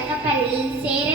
cada aparelho ser